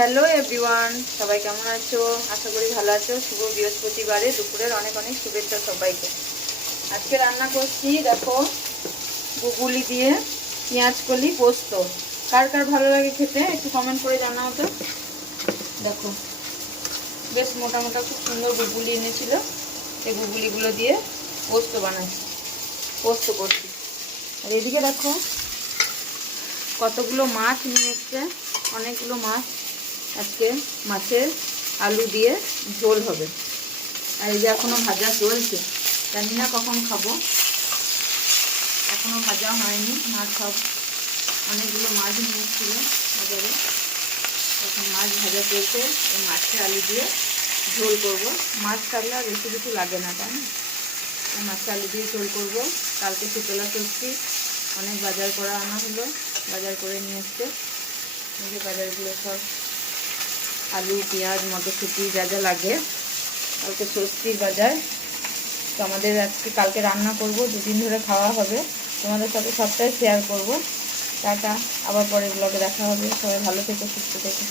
Hello everyone, সবাই কেমন আছো? আশা করি ভালো আছো। শুভ বৃহস্পতিবারে দুপুরের অনেক অনেক শুভেচ্ছা সবাইকে। আজকে রান্না করছি, দেখো, গুগুলি দিয়ে পেঁয়াজ কলি পোস্ত। কার কার ভালো লাগে খেতে একটু কমেন্ট করে জানাও তো। দেখো, বেশ মোটা মোটা খুব সুন্দর গুগুলি এনেছিল, এই গুগুলিগুলো দিয়ে পোস্ত বানাচ্ছি, পোস্ত করছি। আর এদিকে দেখো কতগুলো মাছ নিয়ে এসছে, অনেকগুলো মাছ। আজকে মাছের আলু দিয়ে ঝোল হবে। আর এই যে এখনো ভাজা চলছে, জানি না কখন খাবো, এখনো ভাজা হয়নি। মাছ সব অনেকগুলো মাছ নিয়ে এসেছিল বাজারে, এখন মাছ ভাজা চলছে। এই মাছের আলু দিয়ে ঝোল করব। মাছ থাকলে আর বেশি কিছু লাগে না, তাই না? মাছের আলু দিয়ে ঝোল করব। কালকে শীতলা ষষ্ঠী, অনেক বাজার করা আনা হলো, বাজার করে নিয়ে এসছে। এই যে বাজারগুলো সব আলু, পেঁয়াজ, মটরশুঁটি যা যা লাগে, কালকে ষষ্ঠীর বাজার। তো আমাদের আজকে কালকে রান্না করব, দুদিন ধরে খাওয়া হবে, তোমাদের সাথে সবটাই শেয়ার করব। টাটা, আবার পরের ব্লগে দেখা হবে। সবাই ভালো থেকো, সুস্থ থেকো।